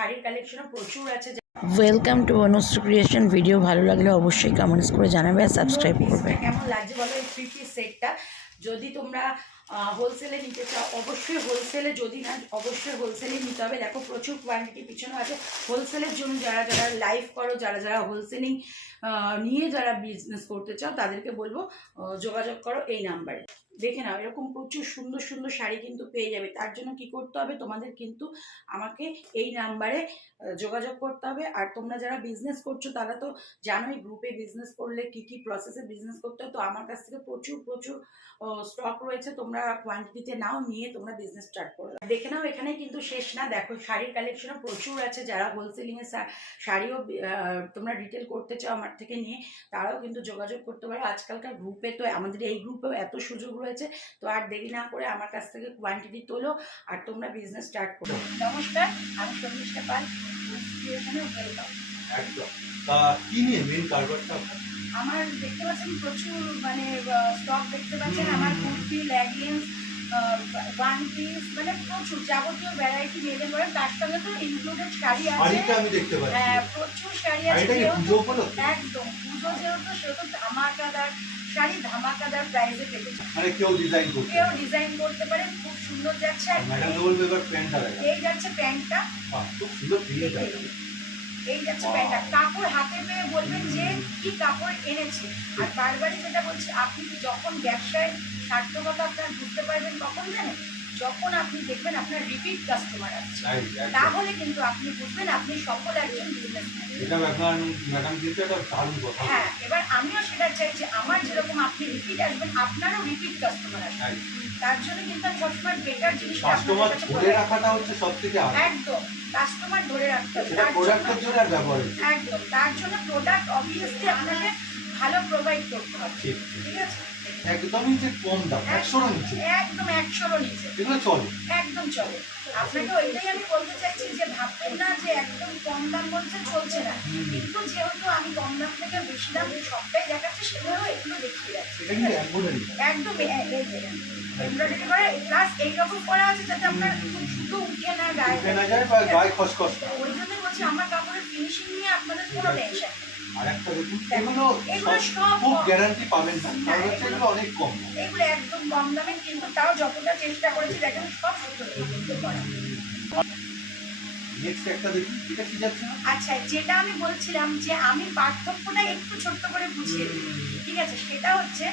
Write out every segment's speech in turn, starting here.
শাড়ির কালেকশনও প্রচুর আছে। Welcome to Anushree creation. Video ভালো লাগলে অবশ্যই কমেন্টস করে জানাবে আর সাবস্ক্রাইব করবে। কেমন লাগছে বলো এই 3 পিস সেটটা? যদি তোমরা হোলসেলে নিতে চাও অবশ্যই হোলসেলে, যদি না অবশ্যই হোলসেলে নিতে হবে। দেখো প্রচুর কোয়ান্টিটি পিছনে আছে। হোলসেলের জন্য যারা যারা লাইভ করো, যারা যারা হোলসেলিং নিয়ে যারা বিজনেস করতে চাও তাদেরকে বলবো যোগাযোগ করো এই নাম্বারে। দেখে নাও এরকম প্রচুর সুন্দর সুন্দর শাড়ি কিন্তু পেয়ে যাবে। তার জন্য কি করতে হবে, তোমাদের কিন্তু আমাকে এই নাম্বারে যোগাযোগ করতে হবে। আর তোমরা যারা বিজনেস করছো তারা তো জানোই গ্রুপে বিজনেস করলে কি কি প্রসেসে বিজনেস করতে হয়। তো আমার কাছ থেকে প্রচুর প্রচুর স্টক রয়েছে, তোমরা কোয়ান্টিটিতে নাও, নিয়ে তোমরা বিজনেস স্টার্ট করো। দেখে নাও এখানে কিন্তু শেষ না, দেখো শাড়ির কালেকশনও প্রচুর আছে। যারা হোলসেলিংয়ে শাড়িও তোমরা রিটেল করতে চাও আমার থেকে নিয়ে, তারাও কিন্তু যোগাযোগ করতে পারো। আজকালকার গ্রুপে তো আমাদের এই গ্রুপেও এত সুযোগ রয়েছে। তো আর দেরি না করে আমার কাছ থেকে কোয়ান্টিটি তোলো আর তোমরা বিজনেস স্টার্ট করো। নমস্কার, আমি শর্মিষ্ঠা পাল, ওয়েলকাম। একদম। তা কি নিয়ে মেইন কারবারটা? আমার দেখতে পাচ্ছেন প্রচুর মানে স্টক দেখতে পাচ্ছেন। আমার কুর্তি, লেগিংস, ওয়ান পিস, মানে প্রচুর যাবতীয় ভ্যারাইটি মেলে পড়ে। তার সঙ্গে তো ইনক্লুডেড শাড়ি আছে। শাড়িটা আমি দেখতে পাচ্ছি। প্রচুর শাড়ি আছে। একদম পুজো যেহেতু সেহেতু ধামাকাদার শাড়ি, ধামাকাদার প্রাইসে পেয়েছে। মানে কেউ ডিজাইন করতে পারে, খুব সুন্দর যাচ্ছে। আর ম্যাডাম বলবে এবার প্যান্টটা দেখা। এই যাচ্ছে প্যান্টটা, খুব সুন্দর ফিনিশ আছে। এই যাচ্ছে প্যান্টটা। কাপড় হাতে পেয়ে বলবেন যে কি কাপড় এনেছে। আর বারবারই যেটা বলছি, আপনি যখন ব্যবসায় সার্থকতা আপনার বুঝতে পারবেন কখন জানেন, যখন আপনি দেখবেন আপনার রিপিট কাস্টমার আসছে, তাহলে কিন্তু আপনি বুঝবেন আপনি সফল একজন বিজনেসম্যান। এটা ম্যাডাম কিন্তু একটা দারুণ কথা। হ্যাঁ, এবার আমিও সেটা চাই যে আমার যেরকম আপনি রিপিট আসবেন, আপনারও রিপিট কাস্টমার আসবে। তার জন্য কিন্তু আমি সবসময় বেটার জিনিসটা কাস্টমার ধরে রাখাটা হচ্ছে সবথেকে একদম কাস্টমার ধরে রাখতে হবে। সেটা প্রোডাক্টের জন্য আর ব্যবহার একদম, তার জন্য প্রোডাক্ট অবভিয়াসলি আপনাকে ভালো প্রোভাইড করতে হবে। ঠিক আছে, একদমই যে কম দাম, 100 এর নিচে, একদম 100 এর নিচে এগুলো চলে, একদম চলে। আপনাকে ওইটাই আমি বলতে চাইছি যে ভাববেন না যে একদম কম দাম বলছে চলছে না। কিন্তু যেহেতু আমি কম দাম থেকে বেশি দাম সবটাই দেখাচ্ছি, সেগুলো এগুলো দেখিয়ে যাচ্ছি। একদম এমব্রয়ডারি করা, প্লাস এইরকম করা আছে যাতে আপনার শুধু উঠে না, গায়ে খসখস। ওই জন্যই বলছি আমার কাপড়ের ফিনিশিং নিয়ে আপনাদের কোনো টেনশন নেই। আরেকটা দেখুন, এগুলো সব খুব গ্যারান্টি পাবেন না, কারণ হচ্ছে এগুলো অনেক কম। এগুলো একদম কম দামে, কিন্তু তাও যতটা চেষ্টা করেছি দেখেন সব সুন্দর করা। নেক্সট একটা দেখুন, এটা কি যাচ্ছে? আচ্ছা, যেটা আমি বলছিলাম যে আমি পার্থক্যটা একটু ছোট্ট করে বুঝিয়ে দিই। ঠিক আছে, সেটা হচ্ছে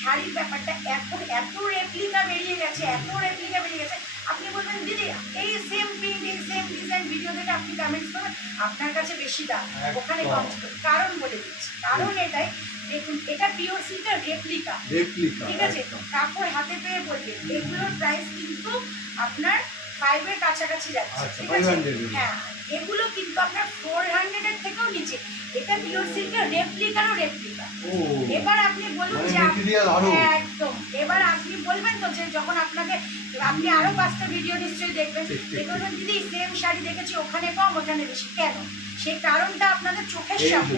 শাড়ির ব্যাপারটা এখন এত রেপ্লিকা বেরিয়ে গেছে, আপনি বলবেন দিদি এই সেম প্রিন্ট, এই সেম ডিজাইন ভিডিও দেখে আপনি কমেন্টস করবেন আপনার কাছে বেশি দাম, ওখানে কম। কারণ বলে দিচ্ছি, কারণ এটাই দেখুন, এটা পিওর সিল্কের রেপ্লিকা। ঠিক আছে, কাপড় হাতে পেয়ে বলবেন এগুলোর প্রাইস কিন্তু আপনার 5 এর কাছাকাছি যাচ্ছে। ঠিক আছে, হ্যাঁ, এগুলো কিন্তু আপনার 400 এর থেকেও নিচে। এটা পিওর সিল্কের রেপ্লিকারও রেপ্লিকা। এবার আপনি বলুন যে একদম, এবার আপনি বলবেন তো যে যখন আপনাকে, আপনি আরো 5টা ভিডিও নিশ্চয়ই দেখবেন, বলবেন দিদি সেম শাড়ি দেখেছি ওখানে কম ওখানে বেশি, কেন? সেই কারণটা আপনাদের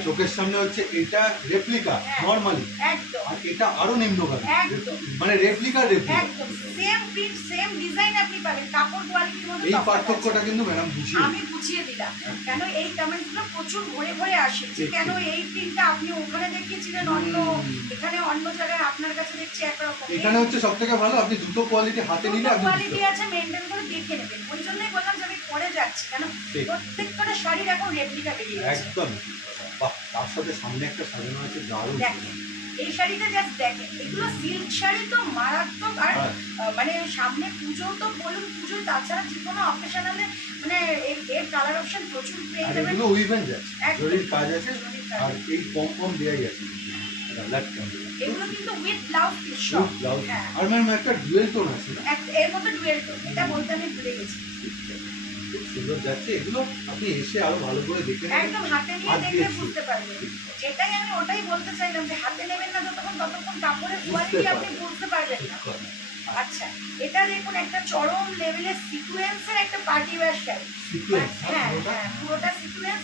চোখের সামনে হচ্ছে। এটা রেপ্লিকা নরমালি, একদম, আর এটা আরো নিম্নগামী, একদম মানে রেপ্লিকা একদম সেম প্রিন্ট সেম ডিজাইন আপনি পাবেন, কাপড় কোয়ালিটির মধ্যে এই পার্থক্যটা কিন্তু ম্যাডাম আমি বুঝিয়ে দিলাম। কেন এই কমেন্টগুলো প্রচুর ঘুরে ঘুরে আসে যে কেন এই প্রিন্টটা আপনি ওখানে দেখিয়েছিলেন অন্য, এখানে অন্য জায়গায় আপনার কাছে দেখছি একরকম। এখানে হচ্ছে সবথেকে ভালো, আপনি দুটো কোয়ালিটি হাতে নিলে আপনি কোয়ালিটি আছে, মেইনটেইন করে দেখে নেবেন। ওই জন্যই বললাম যে আমি পরে যাচ্ছি, কেন প্রত্যেকটা শাড়ির এখন রেপ্লিকা বেরিয়ে গেছে। একদম, বাহ, তার সাথে সামনে একটা সাজানো আছে দারুণ। দেখেন এই শাড়িটা জাস্ট দেখেন, এগুলো সিল্ক শাড়ি তো মারাত্মক। আর মানে সামনে পুজো তো বলুন, পুজো তাছাড়া যে কোনো অকেশনালে মানে এর কালার অপশন প্রচুর পেয়ে যাবেন। এগুলো উইভেন যাচ্ছে, জরির কাজ আছে, আর এই কম দেয়াই আছে। এগুলো কিন্তু উইথ ব্লাউজ পিস সব। হ্যাঁ, আর ম্যাম একটা ডুয়েল টোন আছে, এর মধ্যে ডুয়েল টোন, এটা বলতে আমি ভুলে গেছি। খুব সুন্দর যাচ্ছে। এগুলো আপনি এসে আরো ভালো করে দেখে একদম হাতে নিয়ে দেখলে বুঝতে পারবেন। যেটাই আমি ওটাই বলতে চাইলাম যে হাতে নেবেন না ততক্ষণ কাপড়ের কোয়ালিটি আপনি বুঝতে পারবেন না। আচ্ছা, এটা দেখুন একটা চরম লেভেলের সিকোয়েন্সের একটা পার্টি ওয়্যার শাড়ি। হ্যাঁ হ্যাঁ, পুরোটা সিকোয়েন্স।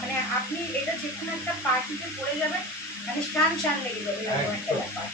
মানে আপনি এটা যে কোনো একটা পার্টিতে পরে যাবেন, মানে শান লেগে যাবে এরকম একটা ব্যাপার।